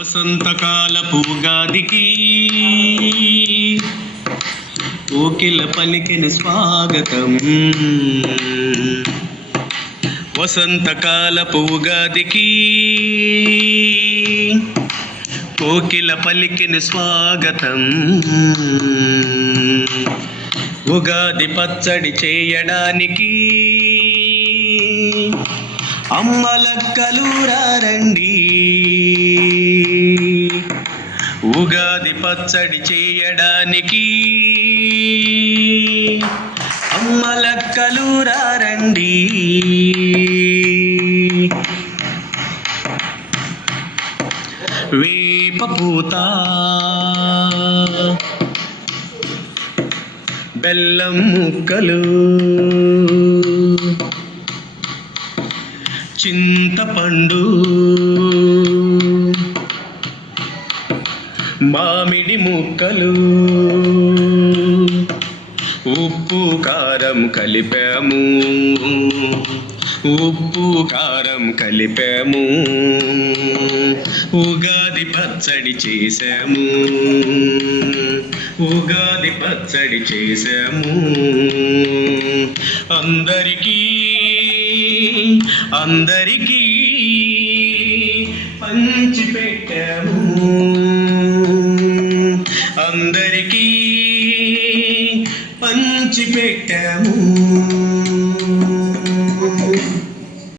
వసంతకాలపు ఉగాదికి కోకిల పలికిన స్వాగతం. వసంతకాలపు ఉగాదికి కోకిల పలికిన స్వాగతం. ఉగాది పచ్చడి చేయడానికి అమ్మలక్కలు రండి. ఉగాది పచ్చడి చేయడానికి అమ్మలక్కలు రండి. వేప పూత, బెల్లం ముక్కలు, చింతపండు, మామిడి ముక్కలు, ఉప్పు కారం కలిపాము. ఉప్పు కారం కలిపాము. ఉగాది పచ్చడి చేశాము. ఉగాది పచ్చడి చేశాము. అందరికీ అందరికీ పంచి పెట్టాము. అందరికీ పంచి పెట్టాము.